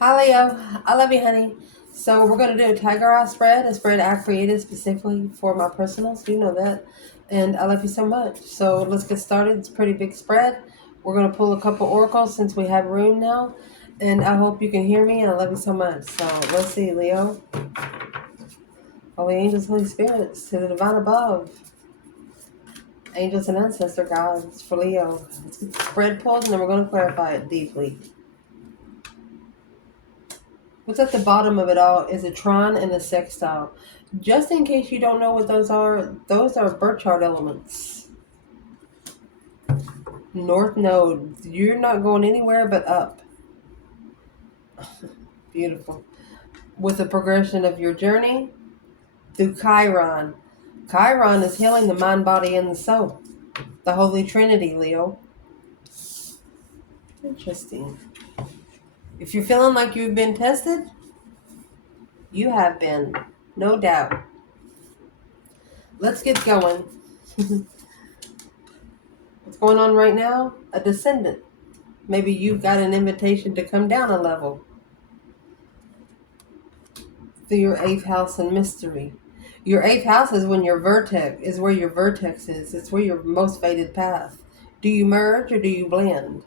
Hi Leo, I love you, honey. So we're gonna do a tiger eye spread, a spread I created specifically for my personals. You know that, and I love you so much. So let's get started. It's a pretty big spread. We're gonna pull a couple oracles since we have room now, and I hope you can hear me. And I love you so much. So let's see, Leo. Holy angels, Holy spirits, to the divine above, angels and ancestor gods for Leo. Let's get the spread pulled, and then we're gonna clarify it deeply. What's at the bottom of it all is a tron and a sextile. Just in case you don't know what those are birth chart elements. North node. You're not going anywhere but up. Beautiful. With the progression of your journey through Chiron. Chiron is healing the mind, body, and the soul. The Holy Trinity, Leo. Interesting. If you're feeling like you've been tested, you have been. No doubt. Let's get going. What's going on right now? A descendant. Maybe you've got an invitation to come down a level through your eighth house and mystery. Your eighth house is when your vertex is where your vertex is. It's where your most fated path. Do you merge or do you blend?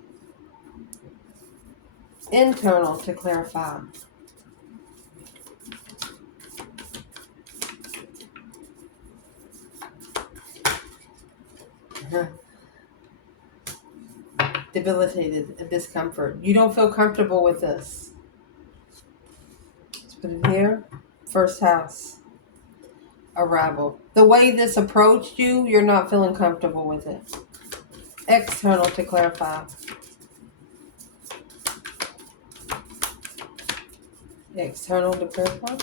Internal to clarify. Debilitated and discomfort. You don't feel comfortable with this. Let's put it here. First house. Arrival. The way this approached you, you're not feeling comfortable with it. External to clarify. External to clarify.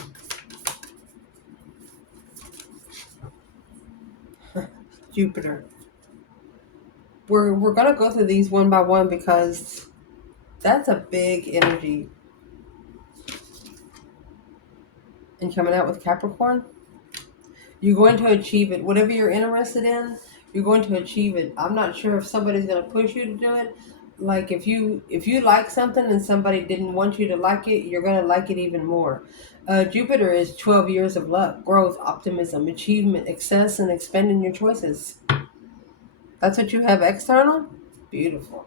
Jupiter. We're gonna go through these one by one because that's a big energy. And coming out with Capricorn, you're going to achieve it. Whatever you're interested in, you're going to achieve it. I'm not sure if somebody's gonna push you to do it. Like if you like something and somebody didn't want you to like it, you're gonna like it even more. Jupiter is 12 years of luck, growth, optimism, achievement, excess, and expanding your choices. That's what you have external? Beautiful.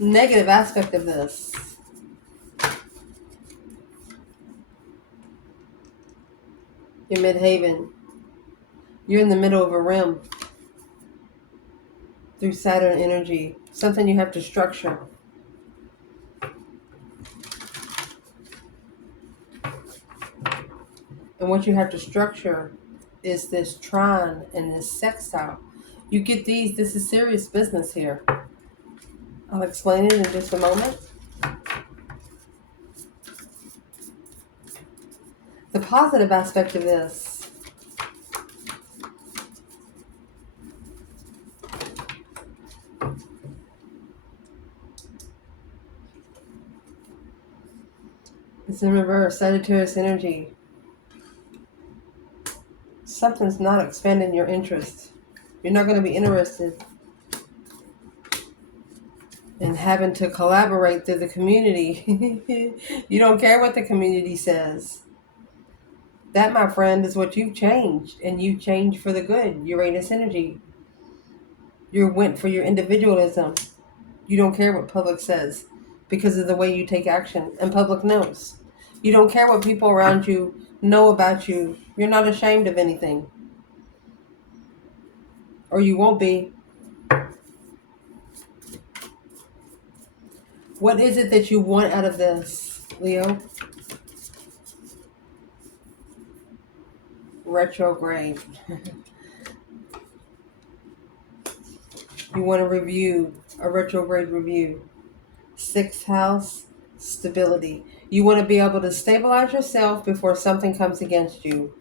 Negative aspect of this. You're midhaven. You're in the middle of a rim through Saturn energy. Something you have to structure. And what you have to structure is this trine and this sextile. You get these, this is serious business here. I'll explain it in just a moment. The positive aspect of this. It's in reverse, Sagittarius energy. Something's not expanding your interest. You're not going to be interested in having to collaborate through the community. You don't care what the community says. That, my friend, is what you've changed, and you've changed for the good. Uranus energy. You went for your individualism. You don't care what public says because of the way you take action, and public knows. You don't care what people around you know about you. You're not ashamed of anything. Or you won't be. What is it that you want out of this, Leo? Retrograde. You want a review, a retrograde review. Sixth house, stability. You want to be able to stabilize yourself before something comes against you.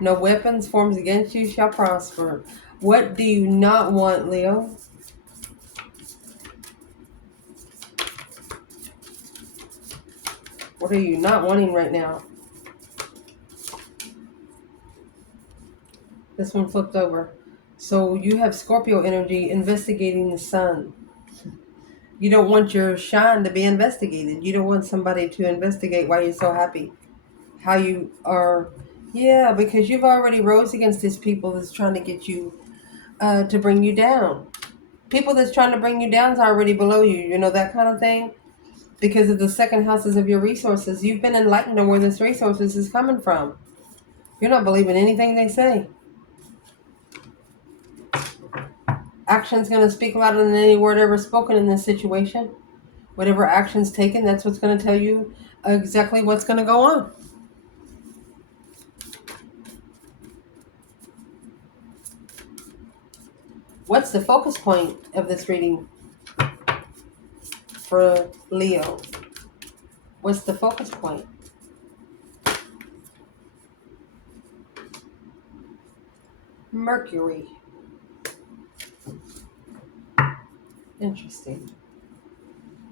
No weapons formed against you shall prosper. What do you not want, Leo? What are you not wanting right now? This one flipped over. So you have Scorpio energy investigating the sun. You don't want your shine to be investigated. You don't want somebody to investigate why you're so happy. How you are. Yeah, because you've already rose against these people that's trying to get you, to bring you down. People that's trying to bring you down is already below you. You know, that kind of thing. Because of the second houses of your resources. You've been enlightened on where this resources is coming from. You're not believing anything they say. Action's going to speak louder than any word ever spoken in this situation. Whatever action's taken, that's what's going to tell you exactly what's going to go on. What's the focus point of this reading for Leo? What's the focus point? Mercury. Interesting.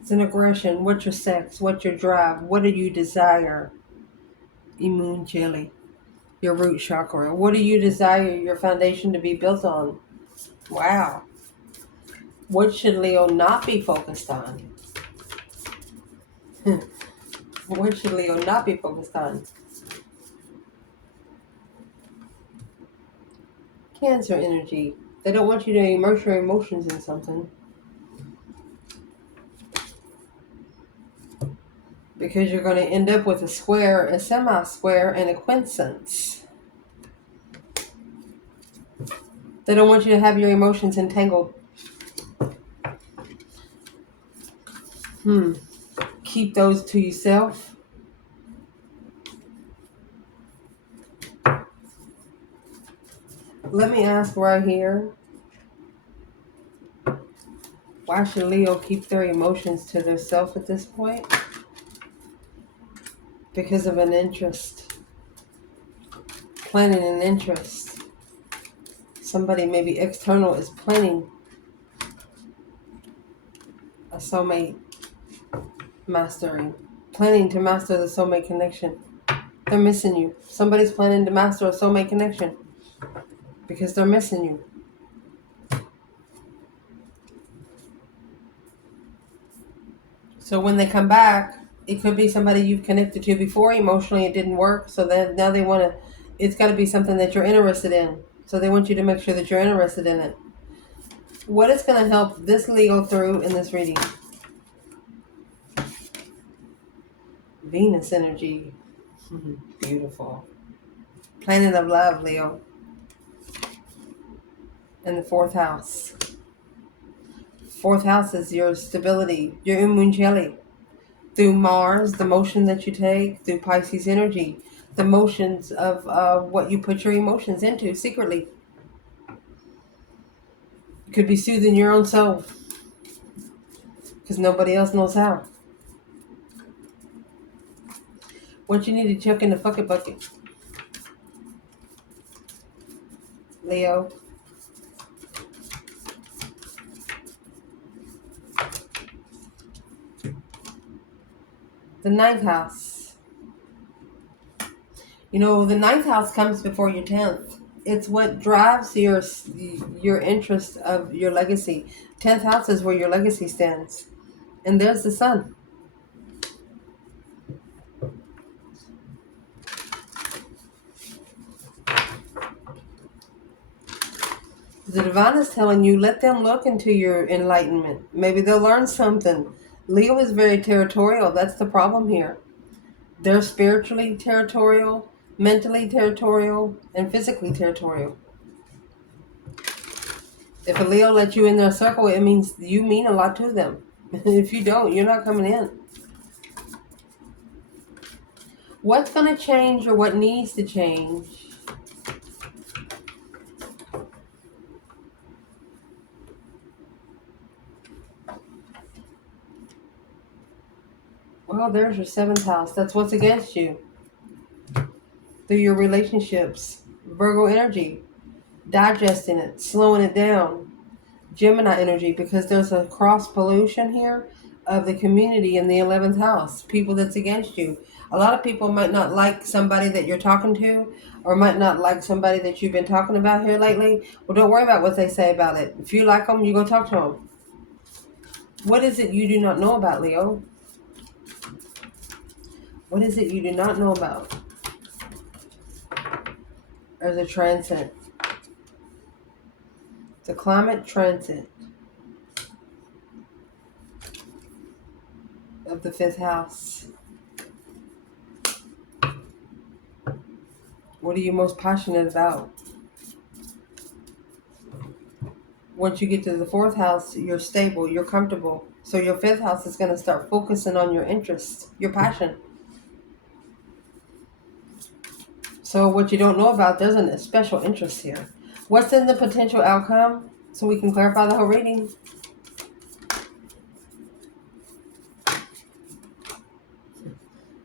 It's an aggression. What's your sex? What's your drive? What do you desire? Immune jelly. Your root chakra. What do you desire your foundation to be built on? Wow. What should Leo not be focused on? What should Leo not be focused on? Cancer energy. They don't want you to immerse your emotions in something. Because you're going to end up with a square, a semi-square, and a quincunx. They don't want you to have your emotions entangled. Keep those to yourself. Let me ask right here. Why should Leo keep their emotions to themselves at this point? Because of an interest. Planning an interest. Somebody maybe external is planning a soulmate mastering. Planning to master the soulmate connection. They're missing you. Somebody's planning to master a soulmate connection. Because they're missing you. So when they come back, it could be somebody you've connected to before. Emotionally it didn't work. So then now they want to, it's got to be something that you're interested in. So they want you to make sure that you're interested in it. What is going to help this Leo through in this reading? Venus energy. Beautiful. Planet of love, Leo. In the fourth house. Fourth house is your stability, your immunity. Through Mars, the motion that you take, through Pisces energy, the motions of what you put your emotions into secretly. You could be soothing your own soul because nobody else knows how. What you need to chuck in the bucket, Leo. The ninth house. You know, the ninth house comes before your 10th. It's what drives your interest of your legacy. 10th house is where your legacy stands. And there's the sun. The divine is telling you, let them look into your enlightenment. Maybe they'll learn something. Leo is very territorial. That's the problem here. They're spiritually territorial, mentally territorial, and physically territorial. If a Leo lets you in their circle, it means you mean a lot to them. If you don't, you're not coming in. What's going to change or what needs to change? Well, there's your 7th house. That's what's against you. Through your relationships. Virgo energy. Digesting it. Slowing it down. Gemini energy, because there's a cross pollution here of the community in the 11th house. People that's against you. A lot of people might not like somebody that you're talking to, or might not like somebody that you've been talking about here lately. Well, don't worry about what they say about it. If you like them, you go talk to them. What is it you do not know about, Leo? What is it you do not know about? There's a transit. The climate transit of the 5th house. What are you most passionate about? Once you get to the 4th house, you're stable, you're comfortable. So your 5th house is going to start focusing on your interests, your passion. So what you don't know about, there's a special interest here. What's in the potential outcome? So we can clarify the whole reading.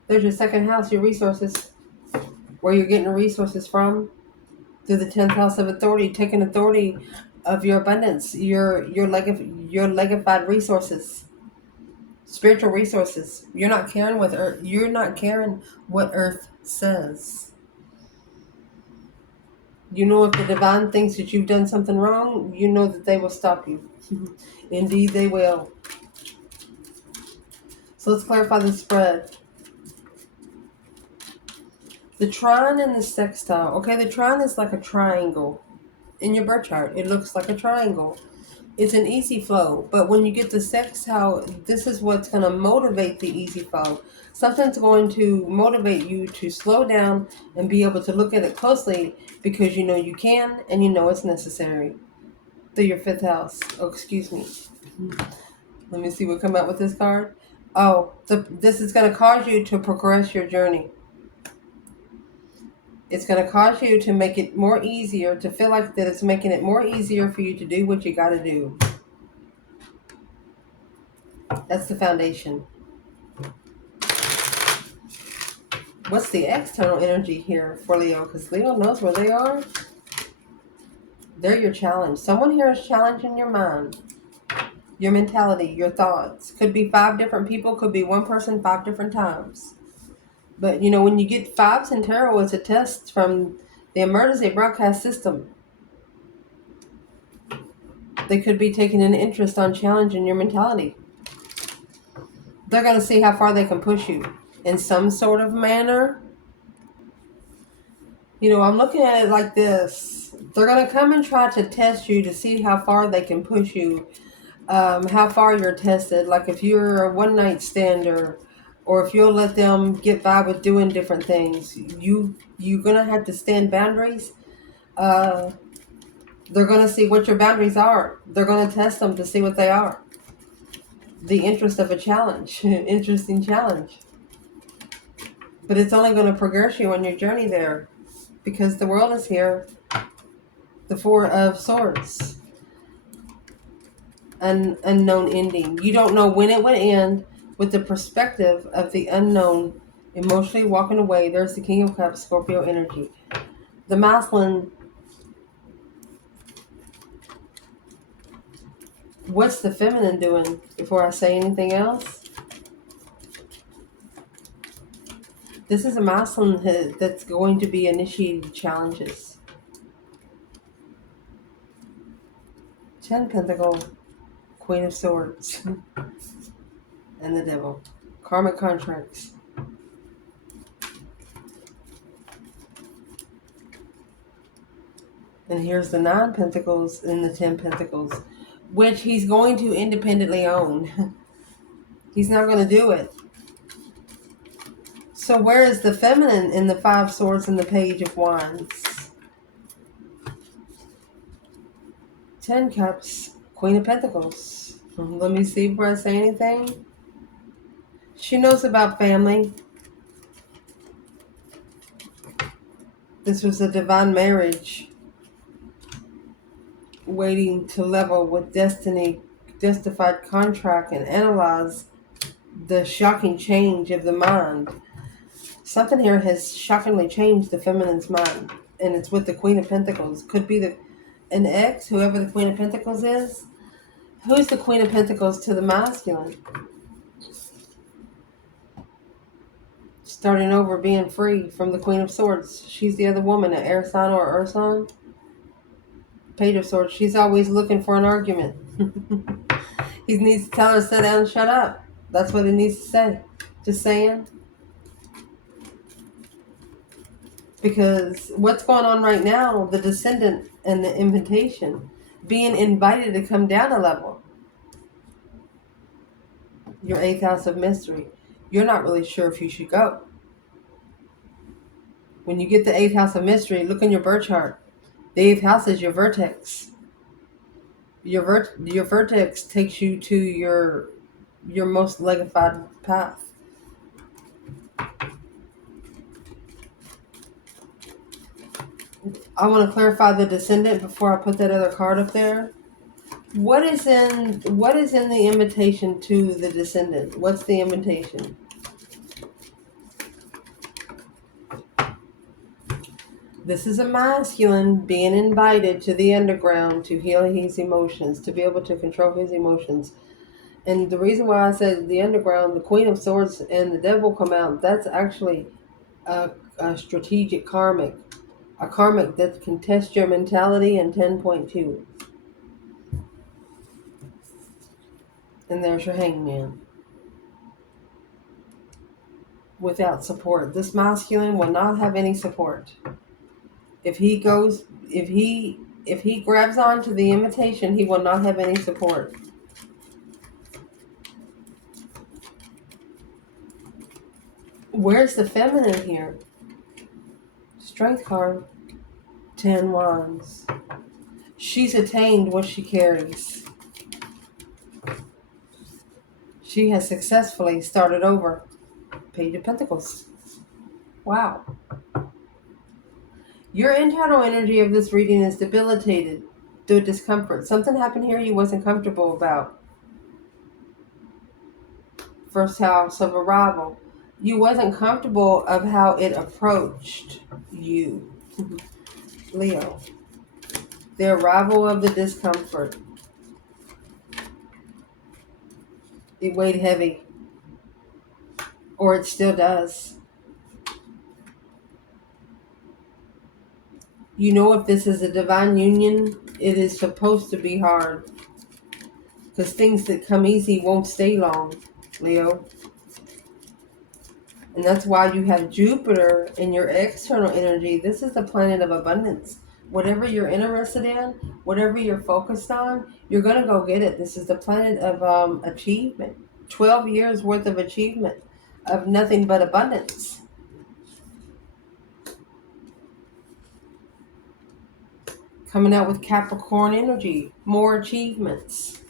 There's your 2nd house, your resources. Where you're getting resources from. Through the 10th house of authority, taking authority of your abundance, your legified resources, spiritual resources. You're not caring what Earth. You're not caring what Earth says. You know, if the divine thinks that you've done something wrong, you know that they will stop you. Indeed, they will. So let's clarify the spread. The trine and the sextile. Okay, the trine is like a triangle. In your birth chart, it looks like a triangle. It's an easy flow, but when you get the sextile, this is what's going to motivate the easy flow. Something's going to motivate you to slow down and be able to look at it closely because you know you can and you know it's necessary. Through your 5th house. Oh, excuse me. Let me see what come out with this card. Oh, this is going to cause you to progress your journey. It's going to cause you to make it more easier, to feel like that it's making it more easier for you to do what you got to do. That's the foundation. What's the external energy here for Leo? Because Leo knows where they are. They're your challenge. Someone here is challenging your mind, your mentality, your thoughts. Could be 5 different people, could be one person 5 different times. But, you know, when you get 5s in tarot, it's a test from the emergency broadcast system. They could be taking an interest on challenging your mentality. They're going to see how far they can push you in some sort of manner. You know, I'm looking at it like this. They're going to come and try to test you to see how far they can push you, how far you're tested. Like if you're a one-night stander, or if you'll let them get by with doing different things, you're going to have to stand boundaries. They're going to see what your boundaries are. They're going to test them to see what they are. The interest of a challenge, an interesting challenge. But it's only going to progress you on your journey there, because the world is here. The 4 of Swords. An unknown ending. You don't know when it would end. With the perspective of the unknown, emotionally walking away, there's the King of Cups, Scorpio energy. The masculine. What's the feminine doing before I say anything else? This is a masculine that's going to be initiating challenges. 10 Pentacles, Queen of Swords, and the Devil. Karmic contracts. And here's the 9 Pentacles and the 10 Pentacles, which he's going to independently own. He's not going to do it. So where is the feminine in the 5 Swords and the Page of Wands? 10 Cups, Queen of Pentacles. Let me see before I say anything. She knows about family. This was a divine marriage waiting to level with destiny, justified contract, and analyze the shocking change of the mind. Something here has shockingly changed the feminine's mind, and it's with the Queen of Pentacles. Could be an ex, whoever the Queen of Pentacles is. Who's the Queen of Pentacles to the masculine? Starting over, being free from the Queen of Swords. She's the other woman, an air sign or earth sign. Page of Swords. She's always looking for an argument. He needs to tell her to sit down and shut up. That's what he needs to say. Just saying. Because what's going on right now, the descendant and the invitation, being invited to come down a level. Your 8th house of mystery. You're not really sure if you should go. When you get the 8th house of mystery, look in your birth chart. The 8th house is your vertex. Your vertex takes you to your most legified path. I want to clarify the descendant before I put that other card up there. What is in the invitation to the descendant? What's the invitation? This is a masculine being invited to the underground to heal his emotions, to be able to control his emotions. And the reason why I said the underground, the Queen of Swords and the Devil come out, that's actually a strategic karmic. A karmic that can test your mentality in 10.2. And there's your hangman. Without support. This masculine will not have any support. If he grabs onto the invitation, he will not have any support. Where's the feminine here? Strength card. 10 wands. She's attained what she carries. She has successfully started over. Page of Pentacles. Wow. Your internal energy of this reading is debilitated through discomfort. Something happened here you wasn't comfortable about. First house of arrival. You wasn't comfortable of how it approached you. Leo. The arrival of the discomfort. It weighed heavy. Or it still does. You know, if this is a divine union, it is supposed to be hard. Because things that come easy won't stay long, Leo. And that's why you have Jupiter in your external energy. This is the planet of abundance. Whatever you're interested in, whatever you're focused on, you're going to go get it. This is the planet of achievement. 12 years worth of achievement of nothing but abundance. Coming out with Capricorn energy. More achievements.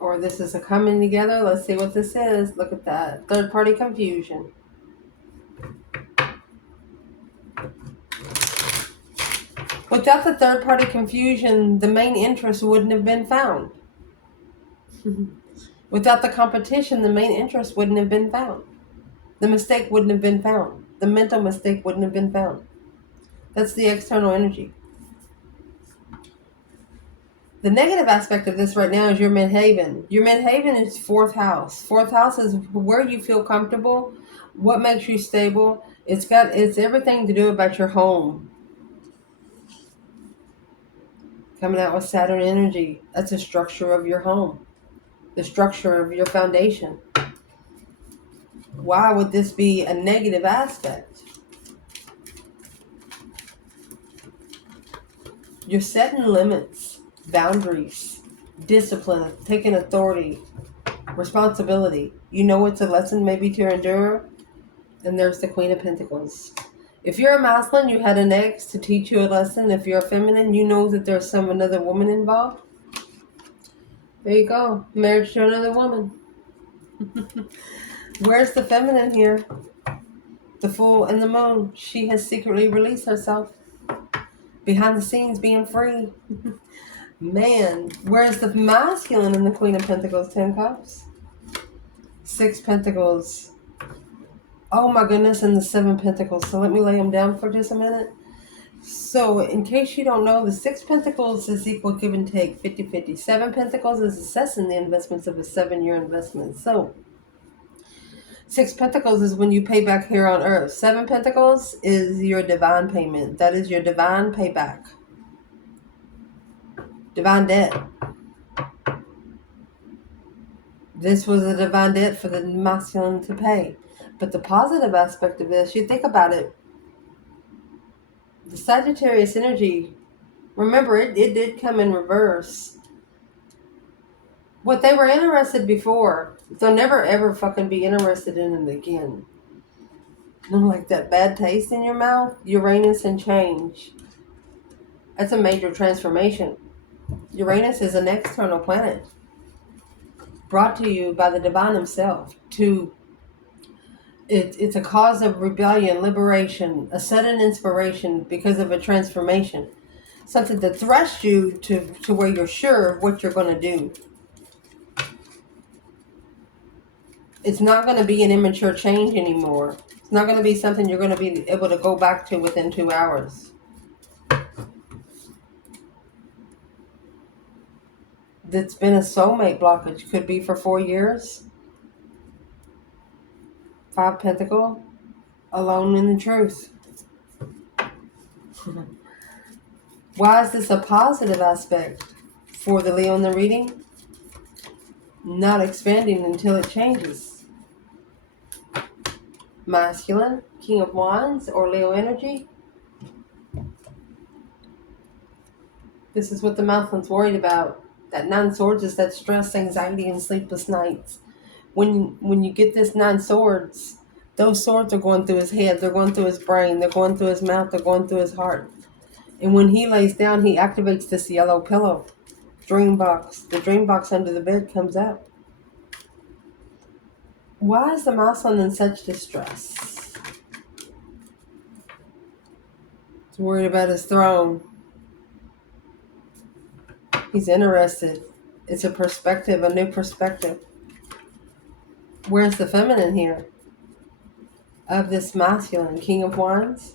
Or this is a coming together. Let's see what this is. Look at that. Third party confusion. Without the third party confusion, the main interest wouldn't have been found. Without the competition, the main interest wouldn't have been found. The mistake wouldn't have been found. The mental mistake wouldn't have been found. That's the external energy. The negative aspect of this right now is your midhaven. Your midhaven is 4th house. 4th house is where you feel comfortable, what makes you stable. It's everything to do about your home. Coming out with Saturn energy. That's the structure of your home. The structure of your foundation. Why would this be a negative aspect? You're setting limits, boundaries, discipline, taking authority, responsibility. You know it's a lesson maybe to endure. And there's the Queen of Pentacles. If you're a masculine, you had an ex to teach you a lesson. If you're a feminine, you know that there's another woman involved. There you go. Marriage to another woman. Where's the feminine here? The Fool and the Moon. She has secretly released herself. Behind the scenes, being free. Man, where's the masculine in the Queen of Pentacles? 10 cups. 6 pentacles. Oh my goodness, and the 7 pentacles. So let me lay them down for just a minute. So in case you don't know, the 6 pentacles is equal give and take, 50-50. 7 pentacles is assessing the investments of a 7-year investment. So 6 pentacles is when you pay back here on earth. 7 pentacles is your divine payment. That is your divine payback. Divine debt. This was a divine debt for the masculine to pay. But the positive aspect of this, you think about it, the Sagittarius energy, remember, it did come in reverse. What they were interested before, they'll never ever fucking be interested in it again. Like that bad taste in your mouth, Uranus and change. That's a major transformation. Uranus is an external planet brought to you by the divine himself. It's a cause of rebellion, liberation, a sudden inspiration because of a transformation. Something that thrusts you to where you're sure of what you're going to do. It's not going to be an immature change anymore. It's not going to be something you're going to be able to go back to within 2 hours. That's been a soulmate blockage. Could be for 4 years. 5 Pentacle. Alone in the truth. Why is this a positive aspect for the Leo in the reading? Not expanding until it changes. Masculine, King of Wands, or Leo energy. This is what the masculine's worried about. That 9 swords is that stress, anxiety, and sleepless nights. When you get this 9 swords, those swords are going through his head, they're going through his brain, they're going through his mouth, they're going through his heart. And when he lays down, he activates this yellow pillow. Dream box. The dream box under the bed comes out. Why is the masculine in such distress? He's worried about his throne. He's interested. It's a perspective, a new perspective. Where's the feminine here? Of this masculine, King of Wands.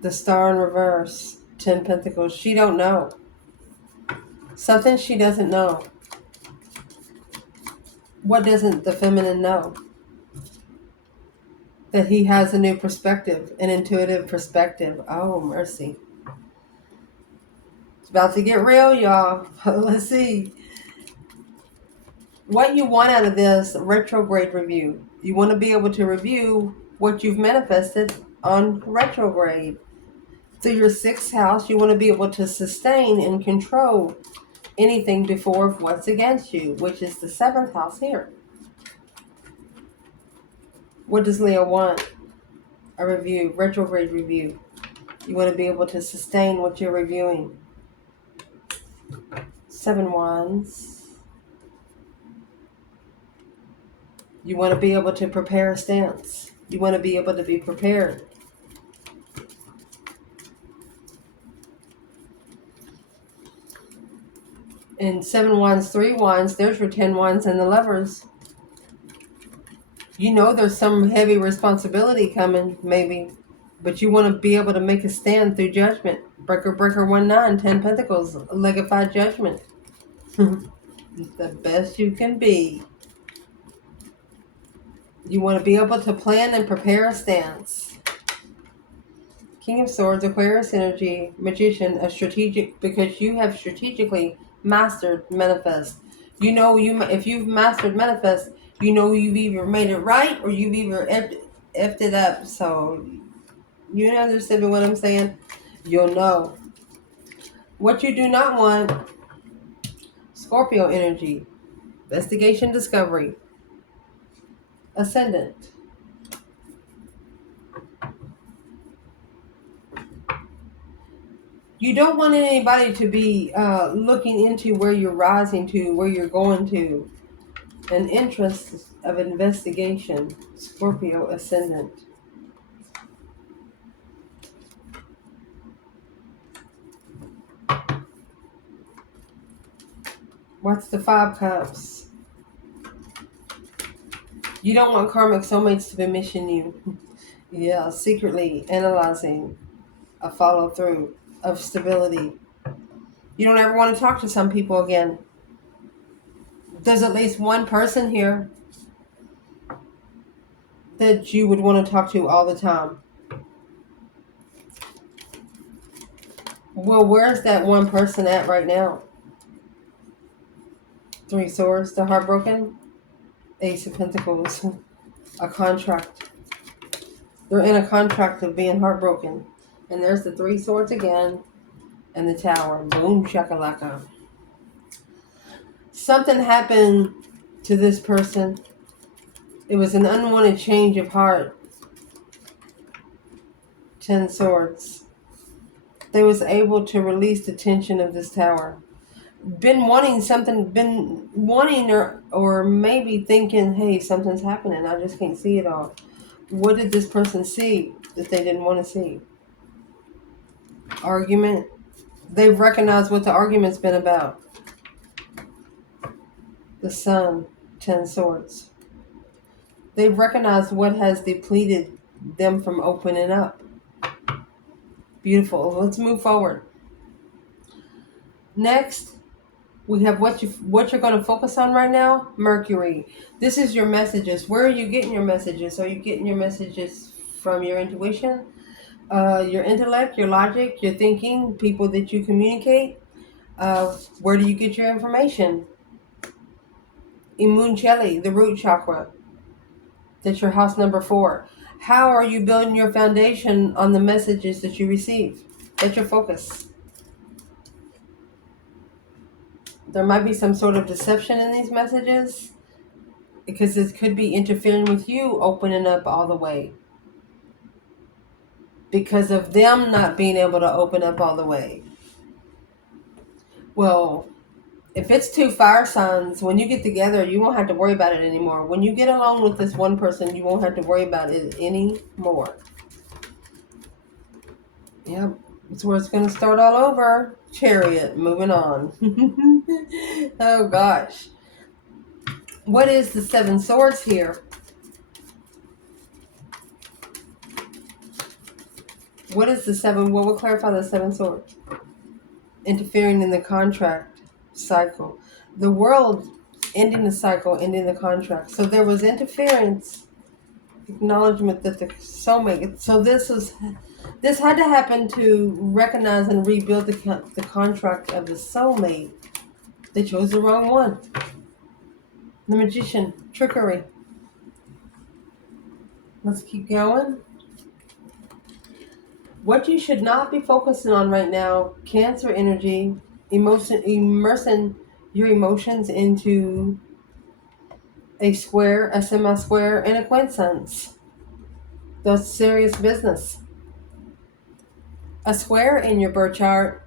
The star in reverse, 10 Pentacles. She don't know. Something she doesn't know. What doesn't the feminine know? That he has a new perspective, an intuitive perspective. Oh, mercy. It's about to get real, y'all. Let's see. What you want out of this retrograde review. You want to be able to review what you've manifested on retrograde. Through your 6th house, you want to be able to sustain and control anything before what's against you, which is the 7th house here. What does Leo want? A review, retrograde review. You want to be able to sustain what you're reviewing. 7 Wands. You want to be able to prepare a stance. You want to be able to be prepared. In 7 Wands, 3 Wands, there's your 10 Wands and the Lovers. You know there's some heavy responsibility coming, maybe. But you want to be able to make a stand through judgment. Breaker, breaker, 1-9, 10 Pentacles, legified judgment. The best you can be. You want to be able to plan and prepare a stance. King of Swords, Aquarius energy, Magician, a strategic, because you have strategically mastered manifest. You know, if you've mastered manifest, you know you've either made it right or you've either effed it up. So, you understand what I'm saying? You'll know. What you do not want, Scorpio energy, investigation, discovery, ascendant. You don't want anybody to be looking into where you're rising to, where you're going to. An interest of investigation, Scorpio ascendant. What's the 5 Cups? You don't want karmic soulmates to be missing you. Yeah, secretly analyzing a follow through of stability. You don't ever want to talk to some people again. There's at least one person here that you would want to talk to all the time. Well, where's that one person at right now? Three Swords, the heartbroken. Ace of Pentacles, a contract. They're in a contract of being heartbroken. And there's the Three Swords again, and the Tower. Boom, shakalaka. Something happened to this person. It was an unwanted change of heart. 10 Swords. They was able to release the tension of this Tower. Been wanting something, been wanting or maybe thinking, hey, something's happening. I just can't see it all. What did this person see that they didn't want to see? Argument. They've recognized what the argument's been about. The Sun, 10 Swords. They've recognized what has depleted them from opening up. Beautiful. Let's move forward. Next, we have what you're going to focus on right now. Mercury. This is your messages. Where are you getting your messages? Are you getting your messages from your intuition, your intellect, your logic, your thinking, people that you communicate? Where do you get your information? Imuncheli, the root chakra. That's your house number 4. How are you building your foundation on the messages that you receive? That's your focus. There might be some sort of deception in these messages because it could be interfering with you opening up all the way. Because of them not being able to open up all the way. Well, if it's 2 fire signs, when you get together, you won't have to worry about it anymore. When you get along with this one person, you won't have to worry about it anymore. Yep, that's where it's going to start all over. Chariot, moving on. Oh, gosh. What is the 7 Swords here? What is the 7? Well, we'll clarify the 7 Swords. Interfering in the contract cycle. The world ending the cycle, ending the contract. So there was interference, acknowledgement that the soulmate. So this had to happen to recognize and rebuild the contract of the soulmate. They chose the wrong one. The Magician, trickery. Let's keep going. What you should not be focusing on right now, Cancer energy, immersing your emotions into a square, a semi-square, and a quincunx. That's serious business. A square in your birth chart,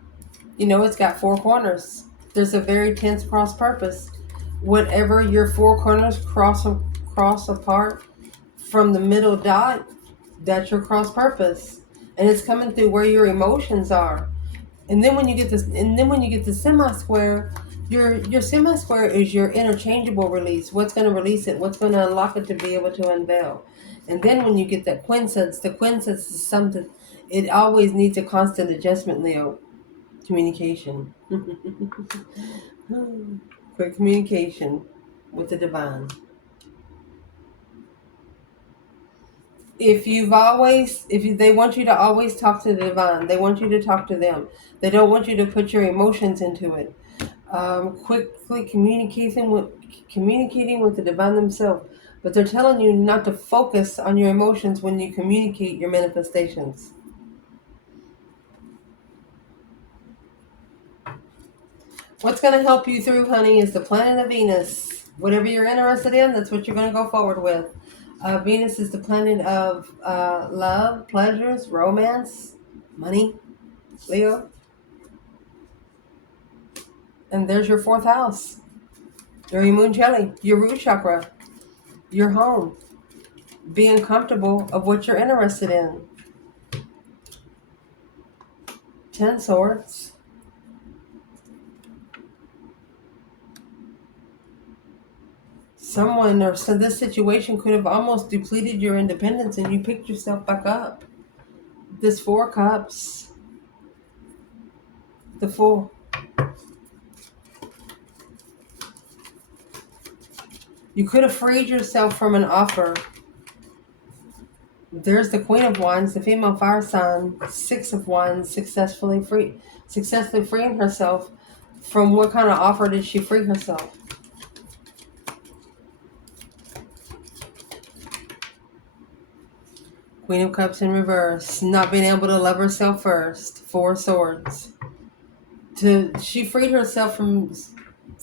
it's got 4 corners. There's a very tense cross purpose. Whatever your 4 corners cross apart from the middle dot, that's your cross purpose. And it's coming through where your emotions are. And then when you get the semi-square, your semi-square is your interchangeable release. What's going to release it? What's going to unlock it to be able to unveil? And then when you get that quincunx, the quincunx is something. It always needs a constant adjustment, Leo. Communication. Quick communication with the divine. If they want you to always talk to the divine, they want you to talk to them. They don't want you to put your emotions into it. Quickly communicating with the divine themselves. But they're telling you not to focus on your emotions when you communicate your manifestations. What's going to help you through, honey, is the planet of Venus. Whatever you're interested in, that's what you're going to go forward with. Venus is the planet of love, pleasures, romance, money, Leo. And there's your 4th house. Your Imuncheli, your root chakra, your home. Being comfortable of what you're interested in. 10 Swords. This situation could have almost depleted your independence and you picked yourself back up. This 4 Cups. The Fool. You could have freed yourself from an offer There's the Queen of Wands, the female fire sign, Six of Wands, successfully freeing herself. From what kind of offer did she free herself? Queen of Cups in reverse, not being able to love herself first. Four Swords. She freed herself from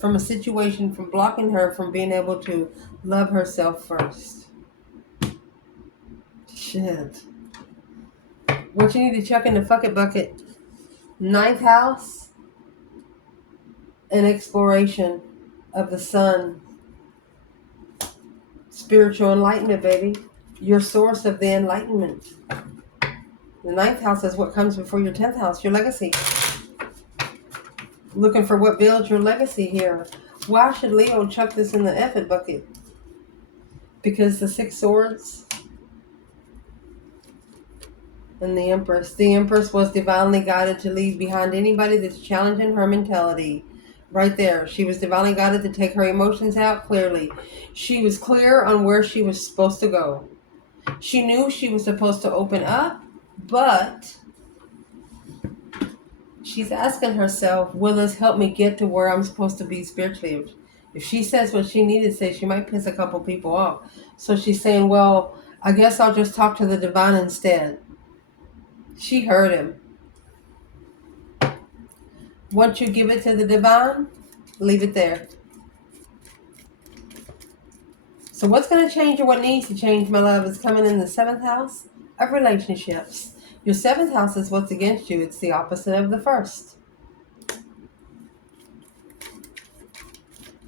a situation, from blocking her from being able to love herself first. Shit. What you need to check in the fuck it bucket. Ninth house. An exploration of the sun. Spiritual enlightenment, baby. Your source of the enlightenment. The ninth house is what comes before your 10th house, your legacy. Looking for what builds your legacy here. Why should Leo chuck this in the effort bucket? Because the Six Swords and the Empress. The Empress was divinely guided to leave behind anybody that's challenging her mentality. Right there. She was divinely guided to take her emotions out clearly. She was clear on where she was supposed to go. She knew she was supposed to open up, but she's asking herself, will this help me get to where I'm supposed to be spiritually? If she says what she needed to say, she might piss a couple people off. So she's saying, well, I guess I'll just talk to the divine instead. She heard him. Once you give it to the divine, leave it there. So what's going to change or what needs to change, my love, is coming in the 7th house of relationships. Your 7th house is what's against you. It's the opposite of the first.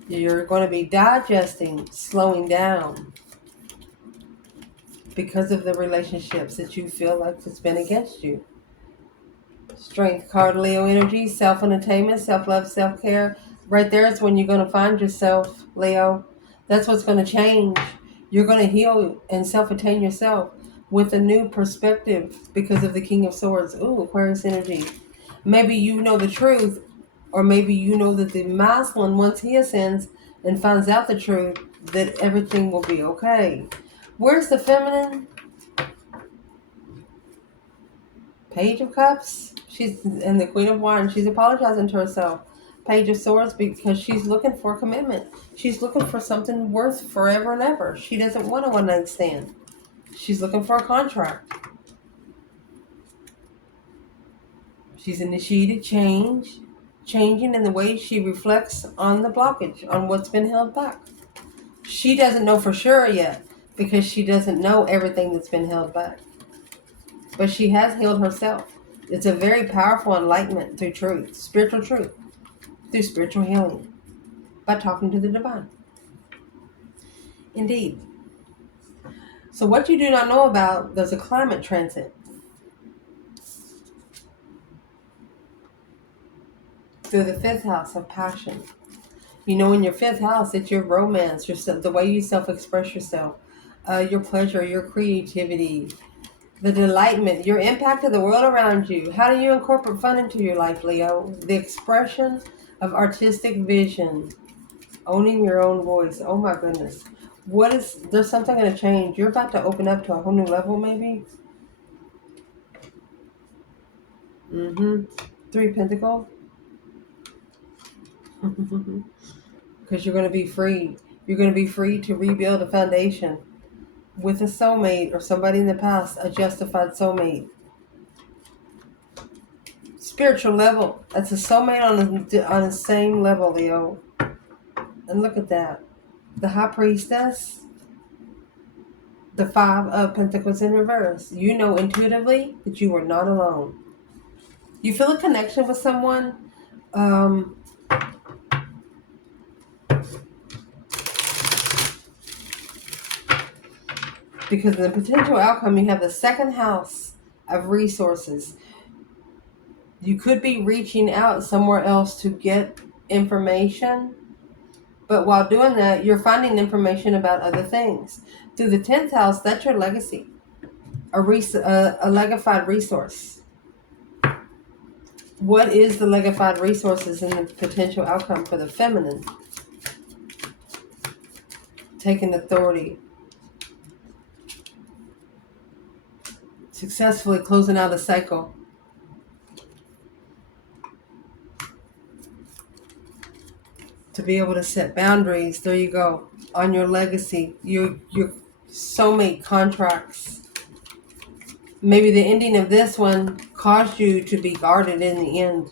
You're going to be digesting, slowing down because of the relationships that you feel like it's been against you. Strength card, Leo energy, self-entertainment, self-love, self-care. Right there is when you're going to find yourself, Leo. That's what's going to change. You're going to heal and self-attain yourself with a new perspective because of the King of Swords. Ooh, Aquarius energy. Maybe you know the truth, or maybe you know that the masculine, once he ascends and finds out the truth, that everything will be okay. Where's the feminine? Page of Cups. And the Queen of Wands. She's apologizing to herself. Page of Swords, because she's looking for a commitment. She's looking for something worth forever and ever. She doesn't want a one-night stand. She's looking for a contract. She's initiated changing in the way she reflects on the blockage, on what's been held back. She doesn't know for sure yet, because she doesn't know everything that's been held back. But she has healed herself. It's a very powerful enlightenment through truth, spiritual truth, through spiritual healing, by talking to the divine. Indeed. So what you do not know about, there's a climate transit. Through the 5th house of passion. You know, in your 5th house, it's your romance, the way you self-express yourself, your pleasure, your creativity, the delightment, your impact of the world around you. How do you incorporate fun into your life, Leo? The expression of artistic vision. Owning your own voice. Oh my goodness. There's something going to change. You're about to open up to a whole new level, maybe? Three Pentacles. Because you're going to be free. You're going to be free to rebuild a foundation with a soulmate or somebody in the past, a justified soulmate. Spiritual level. That's a soulmate on the same level, Leo. And look at that. The High Priestess. The 5 of Pentacles in reverse. You know intuitively that you are not alone. You feel a connection with someone. Because in the potential outcome, you have the 2nd house of resources. You could be reaching out somewhere else to get information. But while doing that, you're finding information about other things. Through the 10th house, that's your legacy. A legified resource. What is the legified resources in the potential outcome for the feminine? Taking authority. Successfully closing out a cycle. To be able to set boundaries. There you go. On your legacy. Your soulmate contracts. Maybe the ending of this one caused you to be guarded in the end.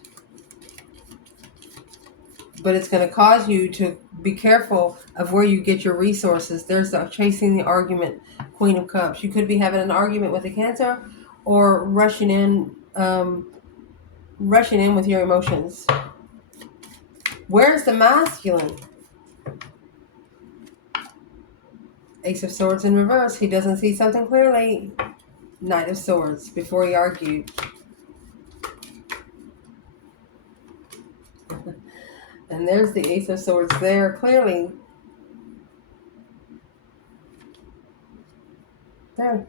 But it's going to cause you to be careful of where you get your resources. There's the chasing the argument, Queen of Cups. You could be having an argument with a Cancer or rushing in with your emotions. Where's the masculine? Ace of Swords in reverse. He doesn't see something clearly. Knight of Swords before he argued. And there's the Ace of Swords there, clearly. There.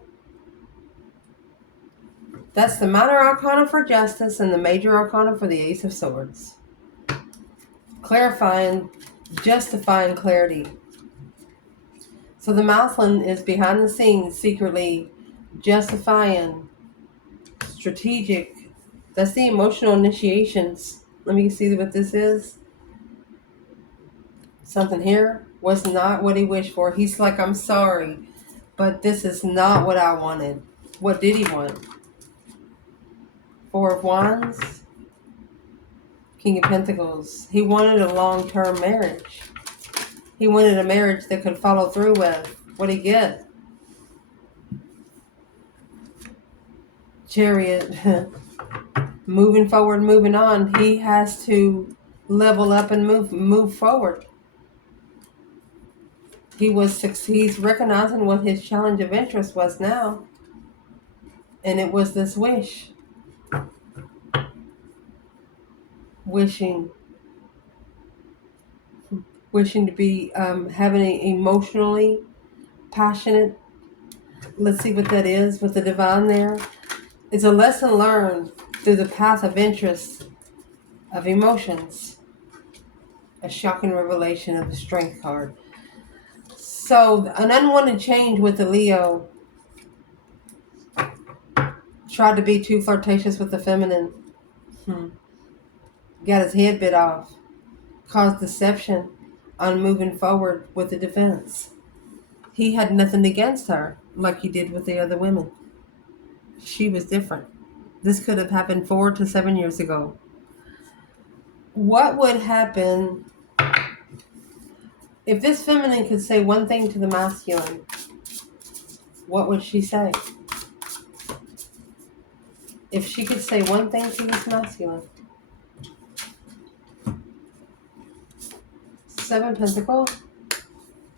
That's the minor arcana for justice and the major arcana for the Ace of Swords. Clarifying, justifying clarity. So the masculine is behind the scenes, secretly justifying, strategic. That's the emotional initiations. Let me see what this is. Something here was not what he wished for. He's like, I'm sorry, but this is not what I wanted. What did he want? Four of Wands, King of Pentacles. He wanted a long-term marriage. He wanted a marriage that could follow through with. What'd he get? Chariot. Moving forward, moving on. He has to level up and move forward. He's recognizing what his challenge of interest was now. And it was this wish. Wishing to be having an emotionally passionate. Let's see what that is with the divine there. It's a lesson learned through the path of interest of emotions. A shocking revelation of the Strength card. So an unwanted change with the Leo. Tried to be too flirtatious with the feminine. Got his head bit off. Caused deception on moving forward with the defense. He had nothing against her like he did with the other women. She was different. This could have happened 4 to 7 years ago. What would happen if this feminine could say one thing to the masculine? What would she say? If she could say one thing to this masculine. 7 Pentacles,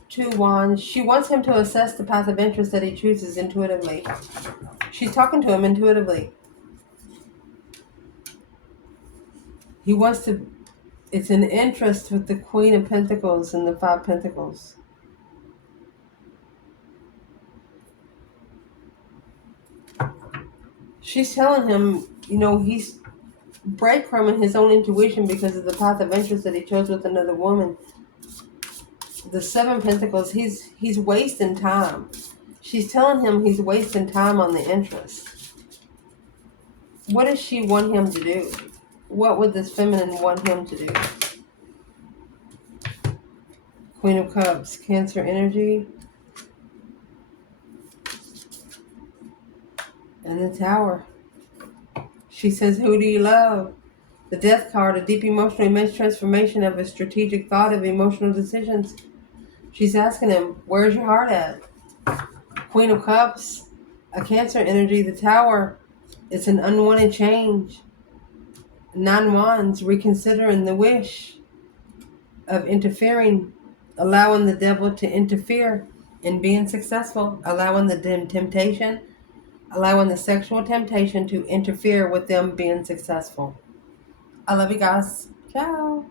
2 Wands. She wants him to assess the path of interest that he chooses intuitively. She's talking to him intuitively. He wants to, it's an interest with the Queen of Pentacles and the 5 Pentacles. She's telling him, he's breadcrumbing his own intuition because of the path of interest that he chose with another woman. The 7 Pentacles, he's wasting time. She's telling him he's wasting time on the interest. What does she want him to do? What would this feminine want him to do? Queen of Cups, Cancer energy. And the Tower. She says, who do you love? The Death card, a deep emotional immense transformation of a strategic thought of emotional decisions. She's asking him, where's your heart at? Queen of Cups, a Cancer energy. The Tower, it's an unwanted change. 9 Wands, reconsidering the wish of interfering, allowing the devil to interfere in being successful, allowing the temptation, allowing the sexual temptation to interfere with them being successful. I love you guys. Ciao.